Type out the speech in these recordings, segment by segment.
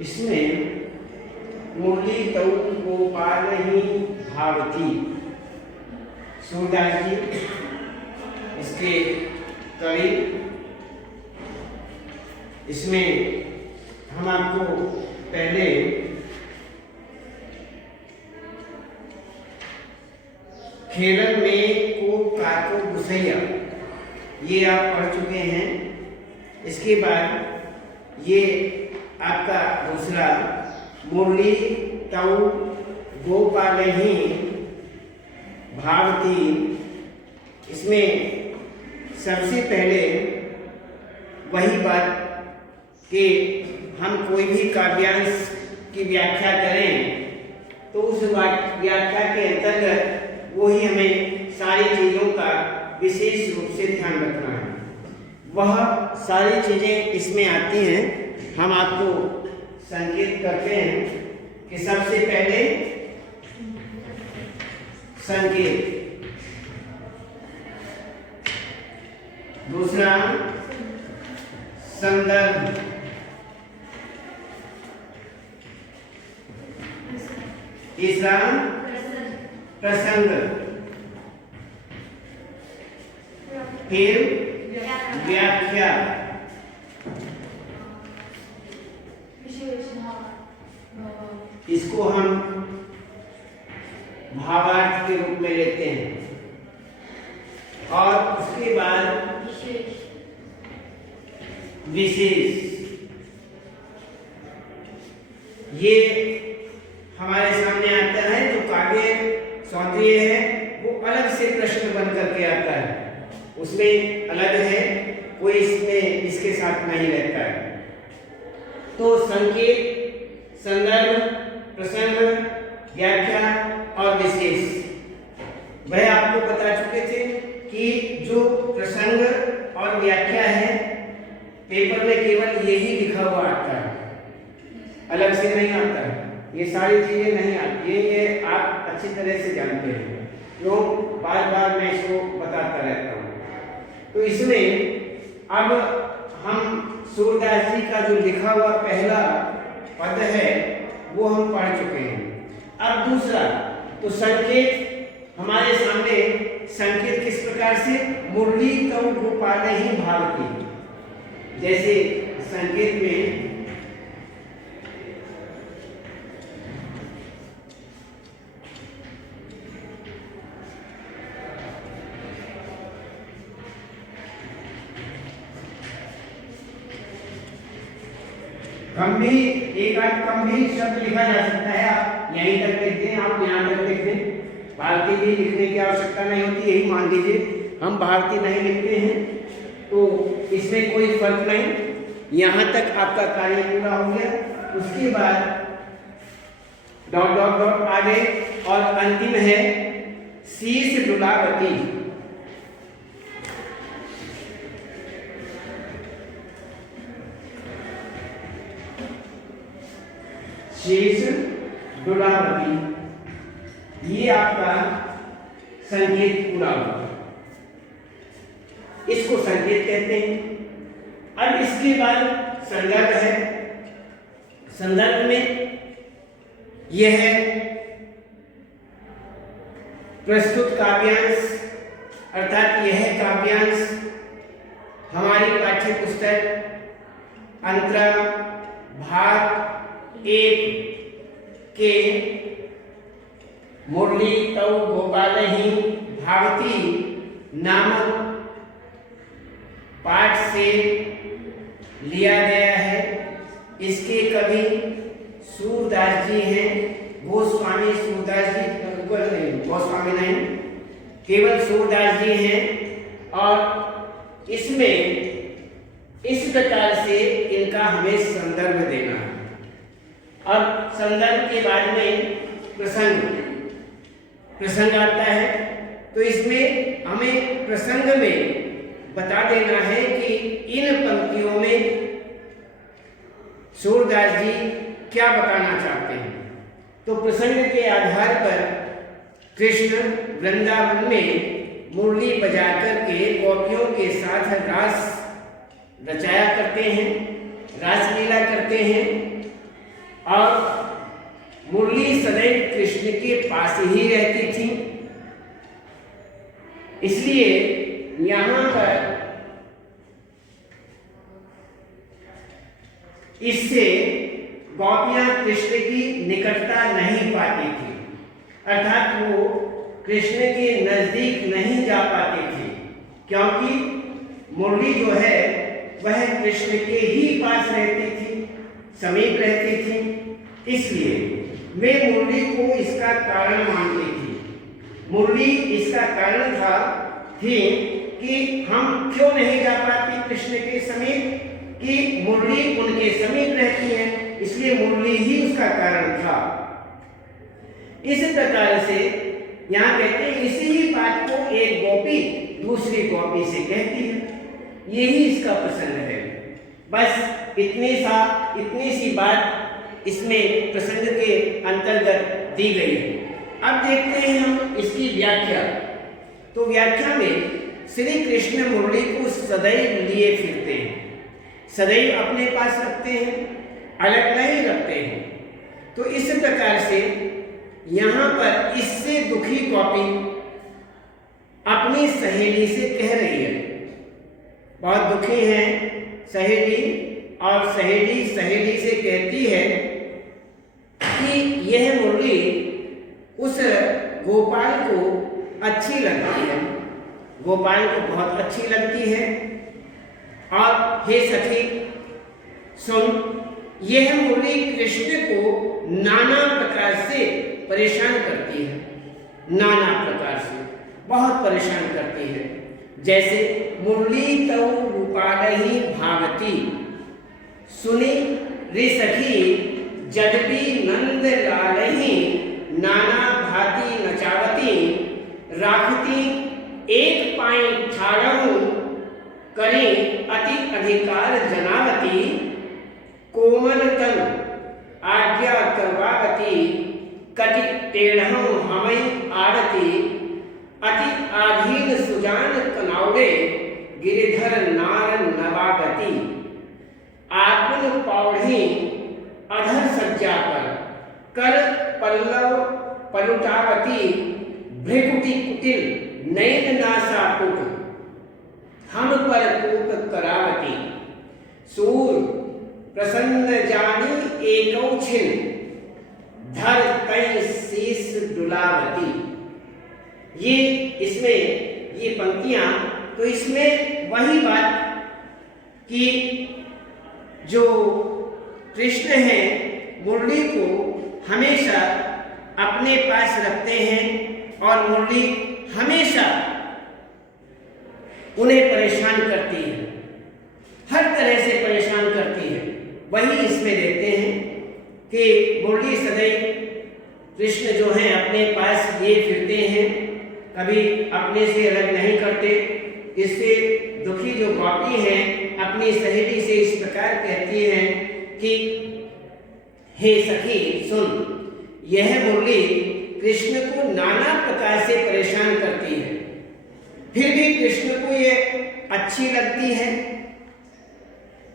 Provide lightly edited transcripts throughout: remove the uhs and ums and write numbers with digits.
इसमें मुरली तऊ गोपाल ही भावती, सूरदास जी इसके कवि। इसमें हम आपको पहले खेलन में को काको गुसैया ये आप पढ़ चुके हैं। इसके बाद ये आपका दूसरा मुरली तऊ गोपाल ही भावती। इसमें सबसे पहले वही बात कि हम कोई भी काव्यांश की व्याख्या करें तो उस व्याख्या के अंतर्गत वो ही हमें सारी चीज़ों का विशेष रूप से ध्यान रखना है। वह सारी चीज़ें इसमें आती हैं। हम आपको संकेत करते हैं कि सबसे पहले संकेत, दूसरा संदर्भ, तीसरा प्रसंग, फिर व्याख्या, इसको हम भावार्थ के रूप में लेते हैं। और उसके बाद विशेष, ये हमारे सामने आता है। जो काव्य सौंदर्य है वो अलग से प्रश्न बन करके आता है, उसमें अलग है, कोई इसमें इसके साथ नहीं रहता है। तो संकेत, संदर्भ, प्रसंग, व्याख्या और विशेष वह आपको बता चुके थे कि जो प्रसंग और व्याख्या है पेपर में केवल यही लिखा हुआ आता है, अलग से नहीं आता है। ये सारी चीजें नहीं आती है, ये आप अच्छी तरह से जानते हैं, क्यों बार बार मैं इसको बताता रहता हूँ। तो इसमें अब हम सूरदास जी का जो लिखा हुआ पहला पद है वो हम पढ़ चुके हैं। अब दूसरा तो संकेत हमारे सामने, संकेत किस प्रकार से, मुरली तऊ गोपाल ही भावती। जैसे संकेत में कम भी एक आध कम भी शब्द लिखा जा सकता है। आप यहीं तक लिख दें, आप यहाँ तक लिख दें, भारती भी लिखने की आवश्यकता नहीं होती। यही मान लीजिए हम भारती नहीं लिखते हैं तो इसमें कोई फर्क नहीं। यहाँ तक आपका कार्य पूरा हो गया। उसके बाद डॉट डॉट डॉट आगे और अंतिम है शीश डुलावती। शीश डुलावती, ये आपका संकेत पूरा हुआ। इसको संकेत कहते हैं। अब इसके बाद संदर्भ है। संदर्भ में यह है प्रस्तुत काव्यांश, अर्थात यह काव्यांश हमारी पाठ्य पुस्तक अंतरा भाग 1 के मुरली तऊ गोपाल ही भावती नामक पाठ से लिया गया है। इसके कवि सूरदास जी हैं। गोस्वामी सूरदास जी, गोस्वामी नहीं, केवल सूरदास जी हैं। और इसमें इस प्रकार से इनका हमें संदर्भ देना है। अब संदर्भ के बाद में प्रसंग आता है। तो इसमें हमें प्रसंग में बता देना है कि इन पंक्तियों में सूरदास जी क्या बताना चाहते हैं। तो प्रसंग के आधार पर कृष्ण वृंदावन में मुरली बजा करके गोपियों के साथ रास रचाया करते हैं, रासलीला करते हैं। पास ही रहती थी, इसलिए यहाँ पर इससे गोपियां कृष्ण की निकटता नहीं पाती थी, अर्थात वो कृष्ण के नजदीक नहीं जा पाती थी, क्योंकि मुरली जो है वह कृष्ण के ही पास रहती थी, समीप रहती थी। इसलिए वे मुरली को इसका कारण मानती थी। मुरली इसका कारण थी कि हम क्यों नहीं जा पाती कृष्ण के समीप, कि मुरली उनके समीप रहती है, इसलिए मुरली ही उसका कारण था। इस प्रकार से यहाँ कहते हैं इसी ही बात को एक गोपी दूसरी गोपी से कहती है, यही इसका प्रसंग है। बस इतनी सी बात इसमें प्रसंग के अंतर्गत दी गई है। अब देखते हैं हम इसकी व्याख्या। तो व्याख्या में श्री कृष्ण मुरली को सदैव लिए फिरते हैं, सदैव अपने पास रखते हैं, अलग नहीं रखते हैं। तो इस प्रकार से यहाँ पर इससे दुखी गोपी अपनी सहेली से कह रही है, बहुत दुखी है सहेली, और सहेली से कहती है कि यह मुरली उस गोपाल को अच्छी लगती है, गोपाल को बहुत अच्छी लगती है। और हे सखी सुन, यह मुरली कृष्ण को नाना प्रकार से परेशान करती है, नाना प्रकार से बहुत परेशान करती है। जैसे मुरली तौ रूपालहि भावती, सुनी रे सखी जदपि नंद लालहि नाना भांति नचावती, राखती एक पाई ठाड़हु करे अति अधिकार जनावती, कोमल तन आज्ञा करवावती, कति टेढ़हु हमई आरती, अति आधीन सुजान कनाउड़े गिरिधर नार नवागती, आत्मन पौढ़ी अधर सज्जा पर कर पल्लव पलुटावती, भृकुटी कुटिल नयन नासा पुट, हम पर कूप करावती, सूर प्रसन्न जानी एकौ छिन, धर तै शीस डुलावती। ये इसमें ये पंक्तियां, तो इसमें वही बात कि जो कृष्ण है मुरली को हमेशा अपने पास रखते हैं और मुरली हमेशा उन्हें परेशान करती है, हर तरह से परेशान करती है। वही इसमें देखते हैं कि मुरली सदैव कृष्ण जो है अपने पास लिए फिरते हैं, कभी अपने से अलग नहीं करते। इससे दुखी जो गोपी हैं अपनी सहेली से इस प्रकार कहती हैं कि हे सखी सुन, यह मुरली कृष्ण को नाना प्रकार से परेशान करती है, फिर भी कृष्ण को ये अच्छी लगती है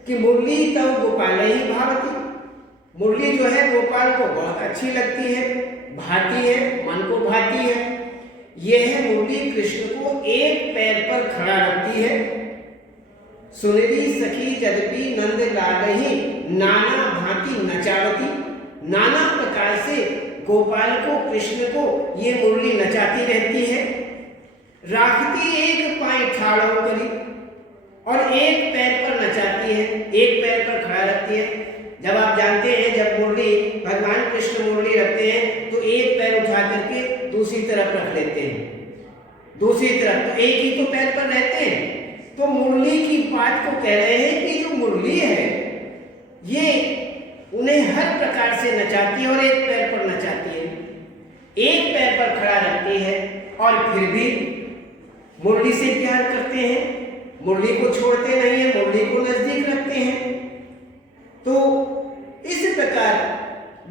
कि मुरली तब गोपाल ही भावती, मुरली जो है गोपाल को बहुत अच्छी लगती है, भाती है, मन को भाती है। यह मुरली कृष्ण को एक पैर पर खड़ा रखती है। सुनरी सखी जदपि नंद लालहि नाना भांति नचावती, नाना प्रकार से गोपाल को कृष्ण को ये मुरली नचाती रहती है। राखती एक पाई ठाड़ो करी, और एक पैर पर नचाती है, एक पैर पर खड़ा रखती है। जब आप जानते हैं जब मुरली भगवान कृष्ण मुरली रखते हैं तो एक पैर उठा करके दूसरी तरफ रख लेते हैं, दूसरी तरफ, तो एक ही तो पैर पर रहते हैं। तो मुरली की बात को कह रहे हैं कि जो मुरली है ये उन्हें हर प्रकार से नचाती है और एक पैर पर नचाती है, एक पैर पर खड़ा रखती है, और फिर भी मुरली से प्यार करते हैं, मुरली को छोड़ते नहीं है, मुरली को नजदीक रखते हैं। तो इस प्रकार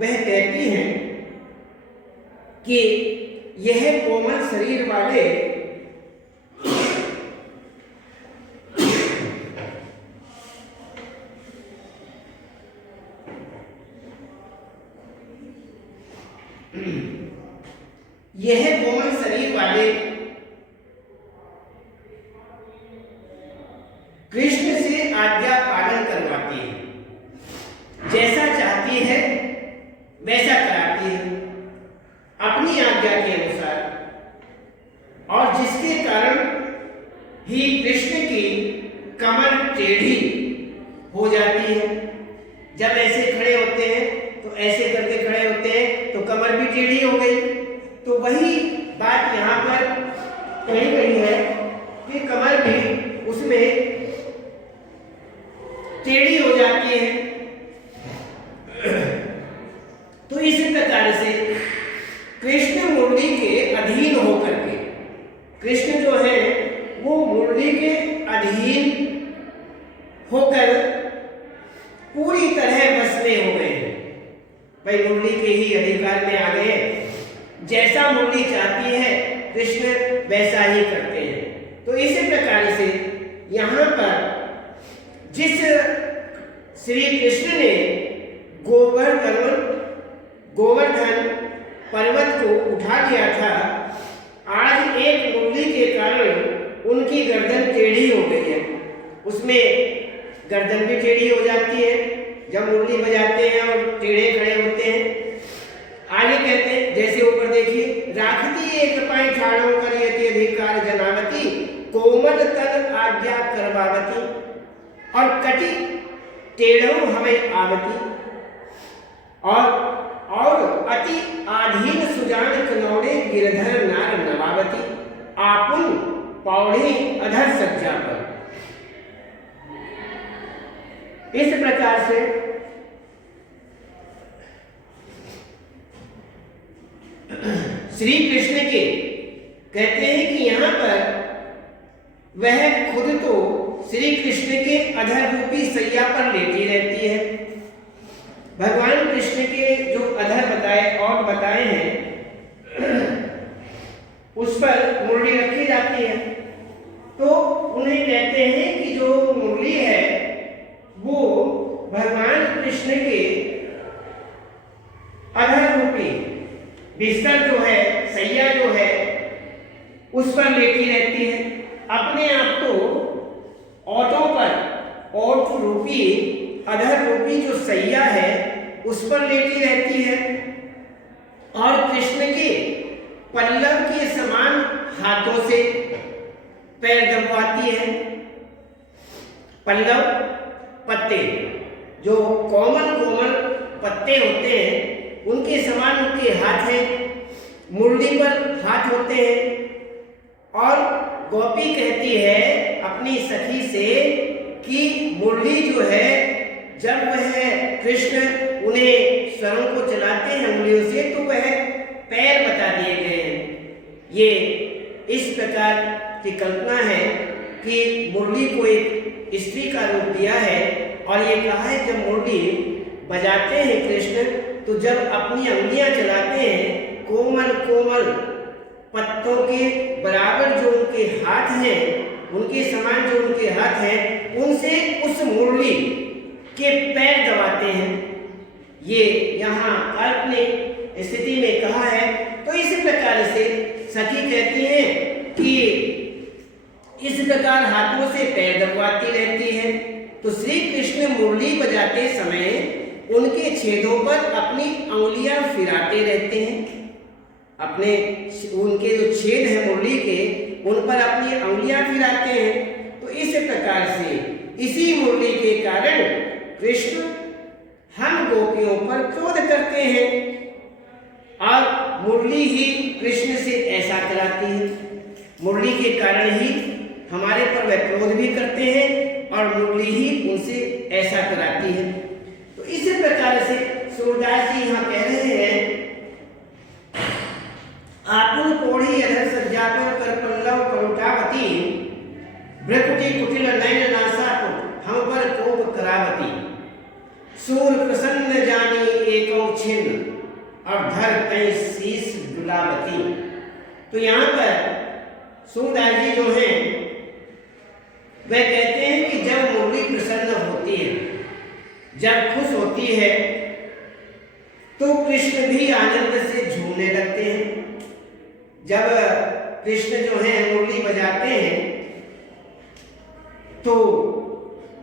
वह कहती हैं कि यह कोमल शरीर वाले यह कोमल शरीर वाले कृष्ण से आज्ञा पालन करवाती है, जैसा चाहती है वैसा कराती है अपनी आज्ञा के अनुसार, और जिसके कारण ही कृष्ण की कमर टेढ़ी हो जाती है। जब ऐसे खड़े होते हैं तो ऐसे करके खड़े होते हैं तो कमर भी टेढ़ी हो गई। तो वही बात यहाँ पर कही गई है कि कमर भी उसमें टेढ़ी हो जाती है। तो इस प्रकार से कृष्ण मुरली के अधीन होकर के, कृष्ण जो है वो मुरली के अधीन होकर पूरी तरह बस में हो गए हैं। भाई मुरली के ही अधिकार में आ गए, जैसा मुरली चाहती है कृष्ण वैसा ही करते हैं। तो इसी प्रकार से यहाँ पर जिस श्री कृष्ण ने गोवर्धन पर्वत को उठा लिया था, आज एक मुरली के कारण उनकी गर्दन टेढ़ी हो गई है। उसमें गर्दन भी टेढ़ी हो जाती है जब मुरली बजाते हैं और टेढ़े खड़े होते हैं। आगे कहते हैं, जैसे ऊपर देखिए, राखती एक पाई ठाड़ों करियति अधिकार जनावती, कोमल तन आज्ञा करवावती, और कटी टेढ़ों हमें आवती, और अति आधीन सुजान कनौड़े गिरधर नार नवावती, आपुन पौड़े अधर सज्जा पर। इस प्रकार से श्री कृष्ण के कहते हैं कि यहाँ पर वह खुद तो श्री कृष्ण के अधर रूपी सैया पर लेटी रहती है। भगवान कृष्ण के जो अधर बताए हैं उस पर मुरली रखी जाती है। तो उन्हें कहते हैं कि जो मुरली है वो भगवान कृष्ण के अधर रूपी बिस्तर जो है, सैया जो है, उस पर लेटी रहती है। अपने आप तो ओठों पर ओठ रूपी अधर रूपी जो सैया है उस पर लेटी रहती है, और कृष्ण के पल्लव के समान हाथों से पैर दबाती है। पल्लव पत्ते, जो कोमल कोमल पत्ते होते हैं उनके समान उनके हाथ हैं, मुरली पर हाथ होते हैं। और गोपी कहती है अपनी सखी से कि मुरली जो है, जब वह कृष्ण उन्हें स्वरों को चलाते हैं उंगलियों से, तो वह पैर बता दिए गए हैं। ये इस प्रकार की कल्पना है कि मुरली को एक स्त्री का रूप दिया है, और ये कहा है जब मुरली बजाते हैं कृष्ण तो जब अपनी अंगुलियां चलाते हैं, कोमल कोमल पत्तों के बराबर जो उनके हाथ हैं, उनके समान जो उनके हाथ हैं, उनसे उस मुरली के पैर दबाते हैं। ये यहाँ काल्पनिक स्थिति में कहा है। तो इस प्रकार से सखी कहती हैं कि इस प्रकार हाथों से पैर दबाती रहती है। तो श्री कृष्ण मुरली बजाते समय उनके छेदों पर अपनी अंगुलियां फिराते रहते हैं। अपने उनके जो छेद हैं मुरली के, उन पर अपनी अंगुलियां फिराते हैं। तो इस प्रकार से इसी मुरली के कारण कृष्ण हम गोपियों पर क्रोध करते हैं, और मुरली ही कृष्ण से ऐसा कराती है। मुरली के कारण ही हमारे पर वह क्रोध भी करते हैं, और मुरली ही उनसे ऐसा कराती है। तो इसी प्रकार से सूरदास जी यहाँ कह रहे हैं, आपुन कोढ़ी अधर सज्जा पर कर पल्लव परुटावती, भ्रकुटी कुटिल नयन नासापुट हम पर कोप करावती, सूर प्रसन्न जानी एको छिन्न और धर कई शीश डुलावती। तो यहाँ पर सूरदास जी जो हैं वह कहते हैं कि जब मुरली प्रसन्न होती है, जब खुश होती है, तो कृष्ण भी आनंद से झूमने लगते हैं। जब कृष्ण जो है मुरली बजाते हैं तो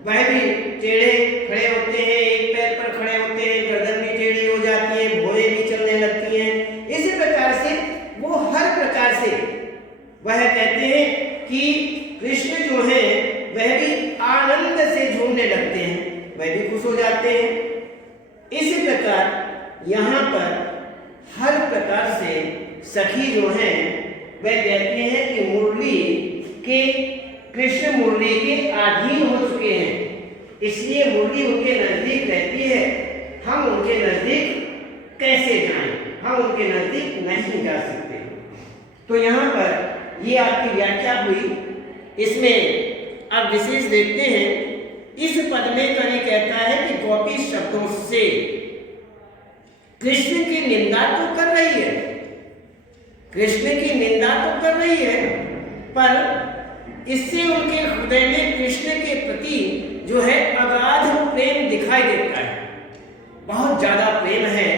वह भी टेढ़े खड़े होते हैं, एक पैर पर खड़े होते हैं, गर्दन भी टेढ़ी हो जाती है, भौहें भी चलने लगती हैं। इसी प्रकार से वो हर प्रकार से वह कहते हैं कि कृष्ण जो है वह भी आनंद से झूमने लगते हैं, वह भी खुश हो जाते हैं। इसी प्रकार यहाँ पर हर प्रकार से सखी जो हैं वह कहते हैं कि मुरली के कृष्ण मुरली के अधीन हो चुके हैं, इसलिए मुरली उनके नजदीक रहती है। हम उनके नजदीक कैसे जाएं? हम उनके नजदीक नहीं जा सकते। तो यहाँ पर ये आपकी व्याख्या हुई। इसमें अब विशेष देखते हैं। इस पद में कवि कहता है कि गोपी शब्दों से कृष्ण की निंदा तो कर रही है, कृष्ण की निंदा तो कर रही है, पर इससे उनके हृदय में कृष्ण के प्रति जो है अगाध प्रेम दिखाई देता है, बहुत ज्यादा प्रेम है।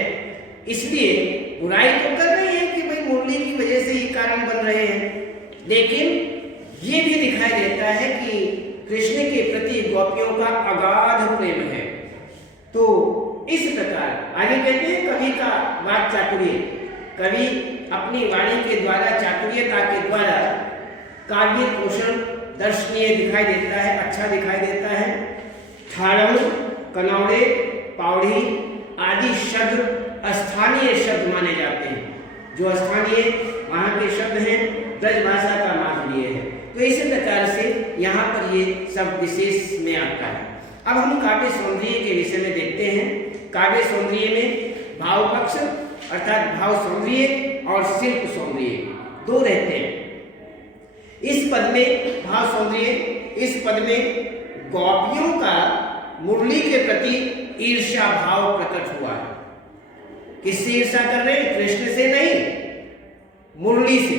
इसलिए बुराई तो कर रही है कि भाई मुरली की वजह से ये कारण बन रहे हैं, लेकिन ये भी दिखाई देता है कि कृष्ण के प्रति गोपियों का अगाध प्रेम है। तो इस प्रकार आगे कहते हैं कवि का वाक चातुर्य। कवि अपनी वाणी के द्वारा, चातुर्यता के द्वारा काव्य पोषण दर्शनीय दिखाई देता है, अच्छा दिखाई देता है। ठाड़म, कनौड़े, पावड़ी आदि शब्द स्थानीय शब्द माने जाते हैं। जो स्थानीय वहाँ के शब्द हैं, ब्रज भाषा का माधुर्य है। तो इसी प्रकार से यहाँ पर ये सब विशेष में आता है। अब हम काव्य सौंदर्य के विषय में देखते हैं। काव्य सौंदर्य में भाव पक्ष अर्थात भाव सौंदर्य और शिल्प सौंदर्य दो रहते हैं। इस पद में भाव सौंदर्य, इस पद में गोपियों का मुरली के प्रति ईर्ष्या भाव प्रकट हुआ है। किससे ईर्ष्या कर रहे हैं? कृष्ण से नहीं, मुरली से।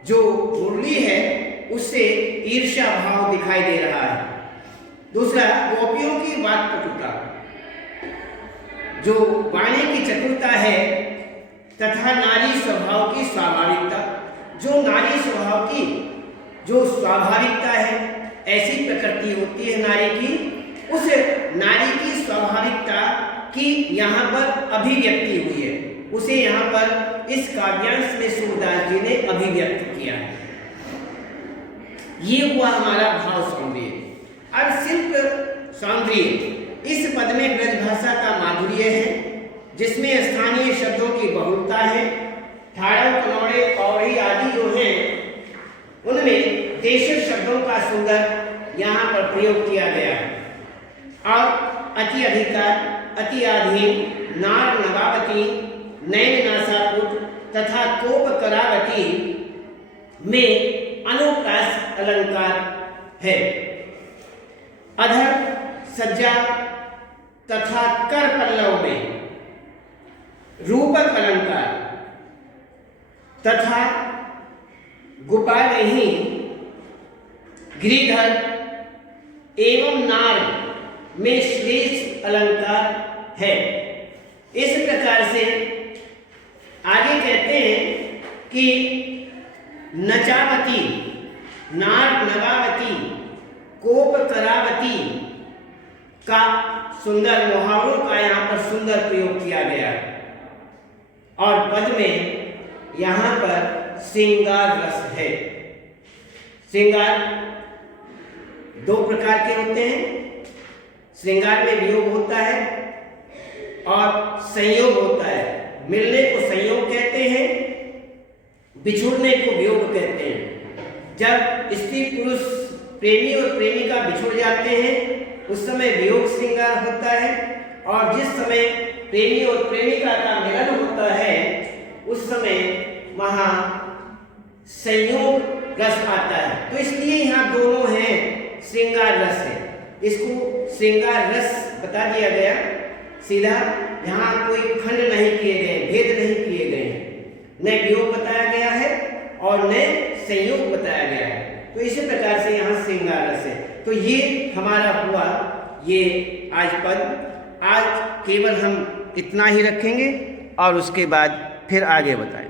जो मुरली है उससे ईर्ष्या भाव दिखाई दे रहा है। दूसरा, गोपियों की वाक पटुता, जो वाणी की चतुरता है तथा नारी स्वभाव की स्वाभाविकता। जो नारी स्वभाव की जो स्वाभाविकता है, ऐसी प्रकृति होती है नारी की, उस नारी की स्वाभाविकता की यहाँ पर अभिव्यक्ति हुई है। उसे यहाँ पर इस काव्यांश में सूरदास जी ने अभिव्यक्त किया है। ये हुआ हमारा भाव सौंदर्य। अब शिल्प सौंदर्य, इस पद में ब्रज भाषा का माधुर्य है, जिसमें स्थानीय शब्दों की बहुलता है। ठाड़म, कनौड़े, पौड़ी आदि जो हैं उनमें देशज शब्दों का सुंदर यहाँ पर प्रयोग किया गया है। और अति अधिकार, अति आधीन, नार नवावती, नैन नासापुट तथा कोप करावती में अनुप्रास अलंकार है। अधर, सज्जा तथा कर पल्लव में रूपक अलंकार तथा गुपालही, गिरिधर एवं नार में श्रेष्ठ अलंकार है। इस प्रकार से आगे कहते हैं कि नचावती, नार नगावती, कोप करावती का सुंदर मुहावरों का यहाँ पर सुंदर प्रयोग किया गया है। और पद में यहाँ पर श्रृंगार रस है। श्रृंगार दो प्रकार के होते हैं। श्रृंगार में वियोग होता है और संयोग होता है। मिलने को संयोग कहते हैं, बिछुड़ने को वियोग कहते हैं। जब स्त्री पुरुष प्रेमी और प्रेमिका बिछुड़ जाते हैं उस समय वियोग श्रृंगार होता है, और जिस समय प्रेमी और प्रेमिका का मिलन होता है उस समय वहाँ संयोग रस आता है। तो इसलिए यहाँ दोनों हैं, श्रृंगार रस है। इसको श्रृंगार रस बता दिया गया सीधा। यहाँ कोई खंड नहीं किए गए, भेद नहीं किए गए, न वियोग बताया गया है और न संयोग बताया गया है। तो इसी प्रकार से यहाँ श्रृंगार रस है। तो ये हमारा हुआ ये आज पद। आज केवल हम इतना ही रखेंगे और उसके बाद फिर आगे बताएं।